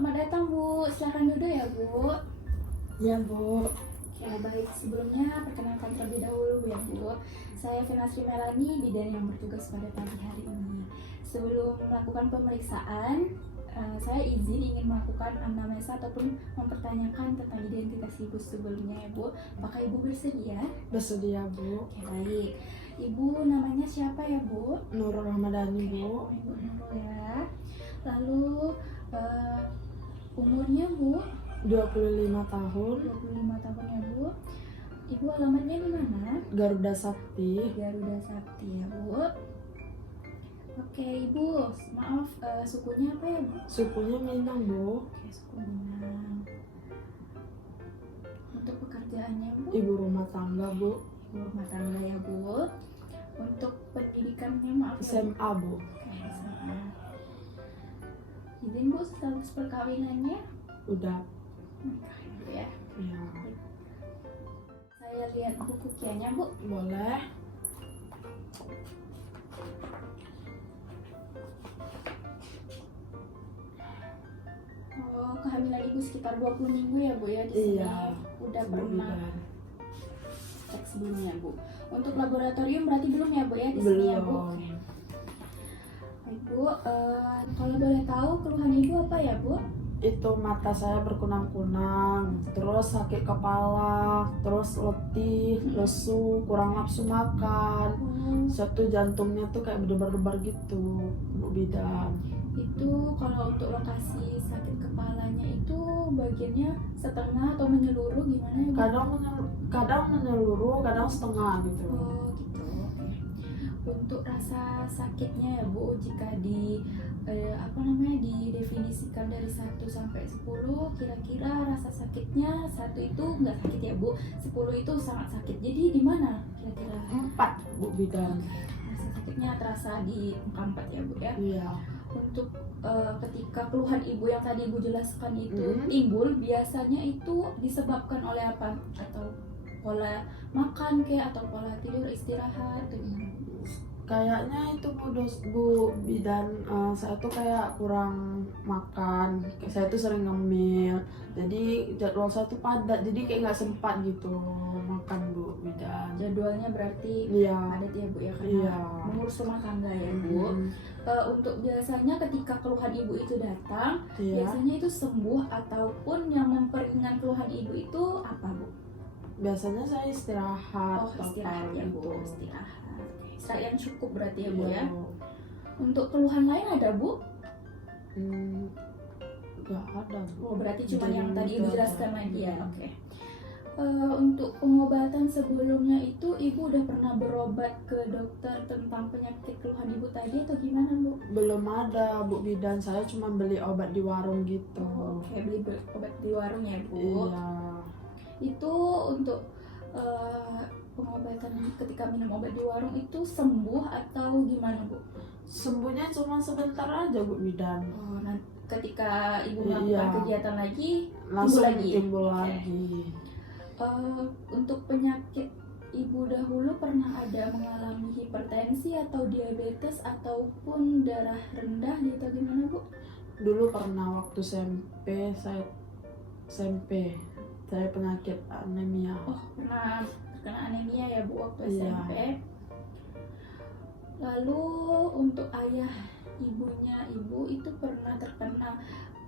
Selamat datang Bu, silakan duduk ya Bu. Ya Bu. Ya baik, sebelumnya perkenalkan terlebih dahulu ya Bu. Saya Finasri Melani, bidan yang bertugas pada pagi hari ini. Sebelum melakukan pemeriksaan, saya izin ingin melakukan anamnesa ataupun mempertanyakan tentang identitas Ibu sebelumnya ya Bu. Apakah Ibu bersedia? Bersedia Bu. Oke baik. Ibu namanya siapa ya Bu? Nurul Ramadhani Bu. Ibu Nurul ya. Lalu umurnya Bu? 25 tahun. 25 tahun ya Bu. Ibu alamatnya di mana? Garuda Sakti. Garuda Sakti ya Bu. Oke Ibu, maaf sukunya apa ya Bu? Sukunya Minang Bu. Oke, suku Minang. Untuk pekerjaannya Bu? Ibu rumah tangga Bu. Ibu rumah tangga ya Bu. Untuk pendidikannya maaf ya, Bu? SMA Bu. Oke, SMA. Izin Bu, status perkawinannya? Udah. Ibu ya. Ya. Saya lihat buku kianya Bu. Boleh. Oh, kehamilan Ibu sekitar 20 minggu ya Bu ya di sini. Iya. Udah Bu pernah bidan. cek sebelumnya Bu. Untuk laboratorium berarti belum ya Bu ya di sini ya Bu. Belum. Oke. Baik Bu, kalau boleh tahu keluhan Ibu apa ya Bu? Itu mata saya berkunang-kunang, terus sakit kepala, terus letih, lesu, kurang nafsu makan. Satu jantungnya tuh kayak berdebar-debar gitu, Bu bidan. Itu kalau untuk lokasi sakit kepalanya itu bagiannya setengah atau menyeluruh gimana ya Bu? Kadang menyeluruh, kadang setengah gitu. Oh gitu. Oke. Untuk rasa sakitnya ya Bu, jika didefinisikan dari 1 sampai 10, kira-kira rasa sakitnya 1 itu nggak sakit ya Bu, 10 itu sangat sakit. Jadi di mana kira-kira? 4 Bu bidan. Rasa sakitnya terasa di angka 4 ya Bu ya. Iya. Untuk ketika keluhan Ibu yang tadi Ibu jelaskan itu Mhm. timbul, biasanya itu disebabkan oleh apa? Atau pola makan kayak atau pola tidur istirahat atau gimana? Kayaknya itu Bu bidan, saya tuh kayak kurang makan. Saya tuh sering ngemil. Jadi jadwal saya tuh padat. Jadi kayak nggak sempat gitu makan Bu bidan. Jadwalnya berarti Iya. padat ya Bu ya, karena Iya. mengurus rumah tangga ya Bu. Untuk biasanya ketika keluhan Ibu itu datang, Iya. biasanya itu sembuh ataupun yang memperingan keluhan Ibu itu apa Bu? Biasanya saya istirahat. Oh istirahat ya Bu, gitu. istirahat. Istirahat yang cukup berarti ya Bu Iya. ya. Untuk keluhan lain ada Bu? Nggak ada Bu. Oh berarti cuma Jadi yang tadi itu Ibu aja. jelaskan lagi ya, oke. Untuk pengobatan sebelumnya itu Ibu udah pernah berobat ke dokter tentang penyakit keluhan Ibu tadi atau gimana Bu? Belum ada Bu bidan, saya cuma beli obat di warung gitu. Oke, beli obat di warung ya Bu. Iya. Itu untuk pengobatan ketika minum obat di warung itu sembuh atau gimana Bu? Sembuhnya cuma sebentar aja Bu bidan. Oh, nah, ketika Ibu melakukan Iya. kegiatan lagi Langsung lagi? timbul Oke. lagi. Untuk penyakit Ibu dahulu pernah ada mengalami hipertensi atau diabetes ataupun darah rendah gitu gimana Bu? Dulu pernah waktu SMP, SMP saya penyakit anemia. Oh pernah terkena anemia ya Bu waktu Iya. SMP. Lalu untuk ayah ibunya Ibu itu pernah terkena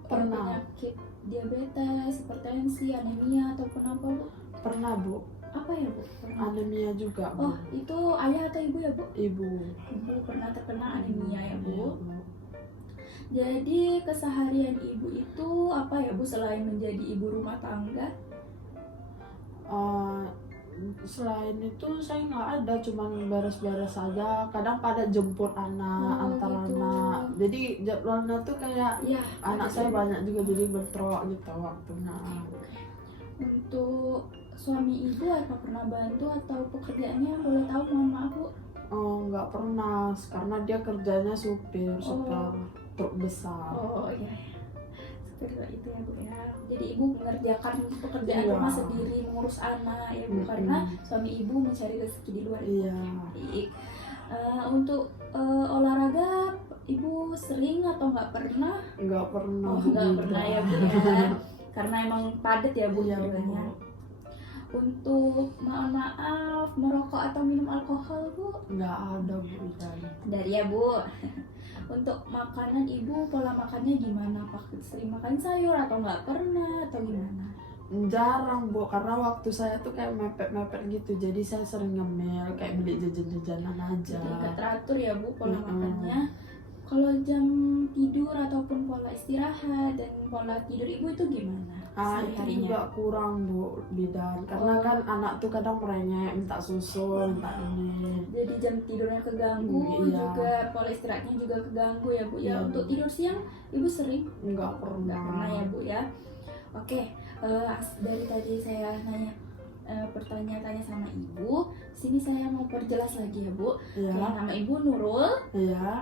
penyakit diabetes, hipertensi, anemia ataupun apa Bu? Pernah Bu, Apa ya Bu? Pernah. anemia juga Bu. Oh itu ayah atau ibu ya Bu? Ibu. Ibu pernah terkena anemia ya Iya, Bu. Jadi keseharian Ibu itu apa ya Bu selain menjadi ibu rumah tangga? Selain itu saya nggak ada, cuman beres-beres saja. Kadang pada jemput anak, Oh, antar gitu. anak. Jadi jadwalnya tuh kayak Ya, anak saya banyak juga, jadi bentrok gitu waktunya. Untuk suami Ibu apa pernah bantu atau pekerjaannya boleh tahu mohon maaf Bu? Oh, nggak pernah, karena dia kerjanya supir truk besar. Oh iya. Seperti itu ya Bu ya. Jadi Ibu mengerjakan pekerjaan Iya. rumah sendiri, mengurus anak ya Bu, karena suami Ibu mencari rezeki di luar. Iya. Baik. Untuk olahraga ibu sering atau nggak pernah? Nggak pernah. Oh, Bu, nggak gitu. pernah ya Bu ya. Karena emang padat ya Bu Iya, jadwalnya. Bu. Untuk maaf merokok atau minum alkohol Bu? Nggak ada, Bu Bidan. Dari ya Bu. Untuk makanan ibu pola makannya gimana? Pak sering makan sayur atau nggak pernah atau gimana? Jarang, Bu, karena waktu saya tuh kayak mepet-mepet gitu, jadi saya sering ngemil, kayak beli jajan-jajanan aja. Jadi nggak teratur ya Bu pola Mm-mm. makannya. Kalau jam tidur ataupun pola istirahat dan pola tidur ibu itu gimana Itu sehari-harinya? juga kurang, Bu Bidan, karena Oh. kan anak tuh kadang merengek, minta susu, minta ini. Jadi jam tidurnya keganggu, Iya. juga pola istirahatnya juga keganggu ya Bu ya. Iya, Untuk Bu. tidur siang ibu sering? Nggak pernah. Nggak pernah ya Bu ya. Oke, dari tadi saya nanya pertanyaan-tanya sama ibu, sini saya mau perjelas lagi ya Bu. Iya, Oke, nama ibu Nurul, iya.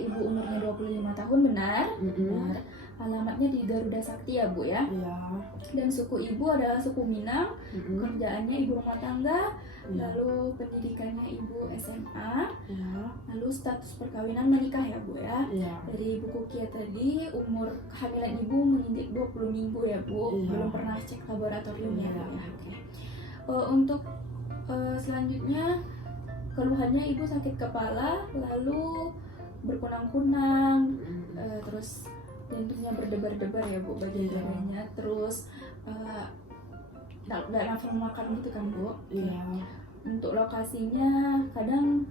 ibu umurnya 25 tahun benar? Mm-mm. Benar. Alamatnya di Garuda Sakti ya Bu ya. Iya. Dan suku ibu adalah suku Minang, Mm-mm. kerjaannya ibu rumah tangga, Iya. lalu pendidikannya ibu SMA, Iya. lalu status perkawinan menikah ya Bu ya. Iya. Dari buku Kia tadi, umur kehamilan ibu menginjak 20 minggu ya Bu. Iya. Belum pernah cek laboratorium ya Iya. Bu ya. Oke. Untuk selanjutnya keluhannya ibu sakit kepala, lalu berkunang-kunang, Mm-mm. terus jantungnya berdebar-debar ya Bu bagian Iya. dadanya, terus nggak nafsu makan gitu kan Bu. Iya. Untuk lokasinya kadang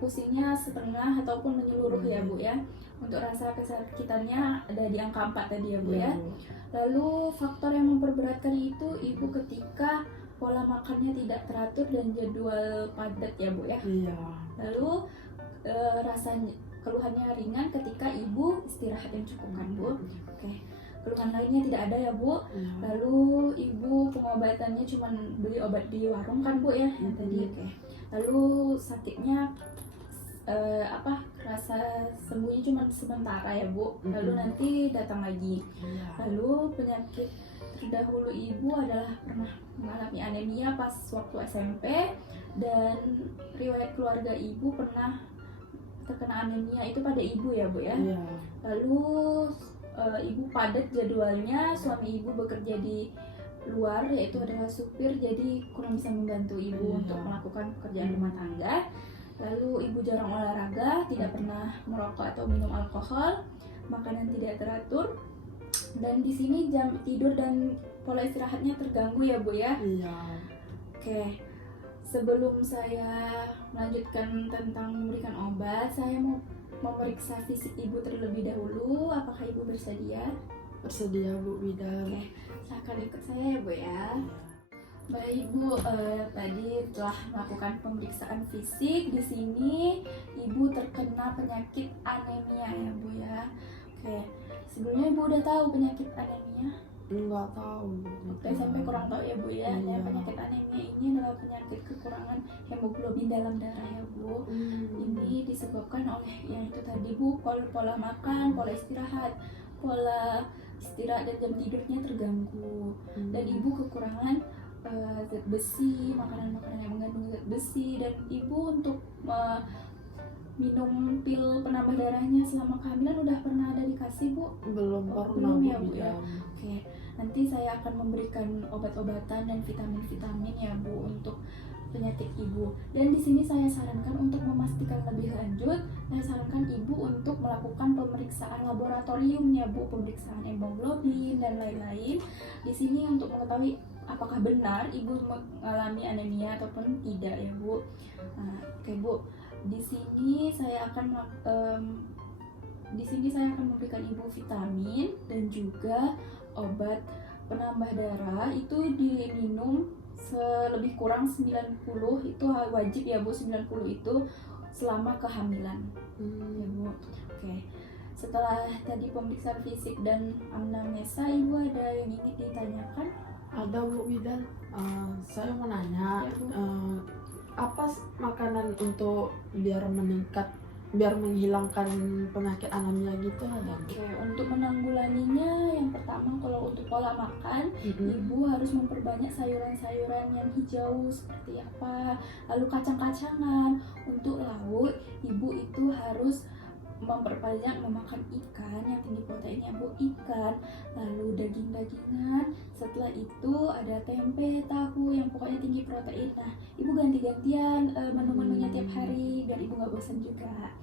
pusingnya setengah ataupun menyeluruh ya Bu ya. Untuk rasa kesakitannya ada di angka 4 tadi ya Bu ya. Bu. Lalu faktor yang memperberatkan itu ibu ketika pola makannya tidak teratur dan jadwal padat ya Bu ya. Iya. Lalu rasanya keluhannya ringan ketika ibu istirahat yang cukup kan Bu. Oke. Keluhan lainnya tidak ada ya Bu. Iya. Lalu ibu pengobatannya cuma beli obat di warung kan Bu ya yang tadi. Oke. Lalu sakitnya rasa sembuhnya cuma sementara ya Bu. Lalu nanti datang lagi. Iya. Lalu penyakit terdahulu ibu adalah pernah mengalami anemia pas waktu SMP, dan riwayat keluarga ibu pernah terkena anemia itu pada ibu ya Bu ya. Iya. Lalu ibu padat jadwalnya, suami ibu bekerja di luar yaitu adalah supir, jadi kurang bisa membantu ibu Iya. untuk melakukan pekerjaan rumah tangga. Lalu ibu jarang olahraga, tidak pernah merokok atau minum alkohol, makanan tidak teratur, dan di sini jam tidur dan pola istirahatnya terganggu ya Bu ya. Iya. Oke, sebelum saya melanjutkan tentang memberikan obat, saya mau memeriksa fisik ibu terlebih dahulu. Apakah ibu bersedia? Bersedia, Bu Bidan. Oke, silakan ikut saya ya Bu ya. Baik Bu, tadi telah melakukan pemeriksaan fisik. Di sini ibu terkena penyakit anemia ya Bu ya. Oke, sebelumnya ibu udah tahu penyakit anemia? Nggak tahu. Waktu SMP kurang tahu ya Bu ya. Iya. Dan penyakit anemia ini adalah penyakit kekurangan hemoglobin dalam darah ya Bu. Ini disebabkan oleh yang itu tadi Bu, pola makan, pola istirahat dan jam tidurnya terganggu. Dan ibu kekurangan zat besi, makanan-makanan yang mengandung zat besi, dan ibu untuk minum pil penambah darahnya selama kehamilan udah pernah ada dikasih Bu? Belum pernah, Belum ya, Bu Bu, ya? Bidan. Oke, nanti saya akan memberikan obat-obatan dan vitamin-vitamin ya Bu untuk penyakit ibu. Dan di sini saya sarankan untuk memastikan lebih lanjut, saya sarankan ibu untuk melakukan pemeriksaan laboratorium ya Bu, pemeriksaan hemoglobin dan lain-lain. Di sini untuk mengetahui apakah benar ibu mengalami anemia ataupun tidak ya Bu. Nah, oke Bu, di sini saya akan memberikan ibu vitamin dan juga obat penambah darah. Itu diminum selebih kurang 90, itu wajib ya Bu, 90 itu selama kehamilan ya Bu. Oke, setelah tadi pemeriksaan fisik dan anamnesa, ibu ada yang ingin ditanyakan? Ada, Bu Bidan. Saya mau nanya, Ya, Bu. apa makanan untuk biar menghilangkan penyakit anemia gitu ada? Oke, untuk menanggulanginya yang pertama kalau untuk pola makan, ibu harus memperbanyak sayuran-sayuran yang hijau seperti apa, lalu kacang-kacangan. Untuk lauk, ibu itu harus memperbanyak memakan ikan yang tinggi proteinnya Bu, ikan, lalu daging-dagingan. Setelah itu ada tempe, tahu yang pokoknya tinggi protein. Nah, Ibu ganti-gantian menu-menunya tiap hari biar Ibu nggak bosan juga.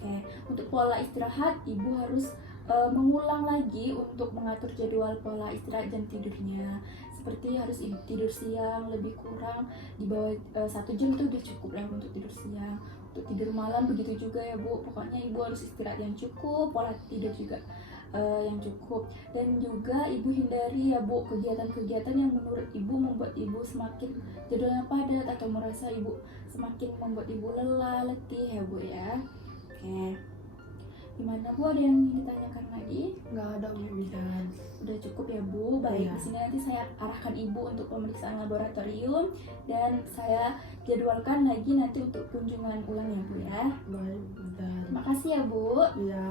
Oke, untuk pola istirahat Ibu harus mengulang lagi untuk mengatur jadwal pola istirahat jam tidurnya. Seperti harus Ibu tidur siang lebih kurang di bawah 1 jam itu udah cukup lah untuk tidur siang. Untuk tidur malam begitu juga ya Bu, pokoknya Ibu harus istirahat yang cukup, pola tidur juga yang cukup. Dan juga Ibu hindari ya Bu kegiatan-kegiatan yang menurut Ibu membuat Ibu semakin jadwalnya padat atau merasa Ibu semakin membuat Ibu lelah, letih ya Bu ya. Oke, gimana Bu, ada yang ditanyakan lagi? Nggak ada Bu bidan. Udah cukup ya Bu. Baik, Iya. di sini nanti saya arahkan Ibu untuk pemeriksaan laboratorium dan saya jadwalkan lagi nanti untuk kunjungan ulang ya Bu ya. Baik bidan. Terima kasih ya Bu. Iya.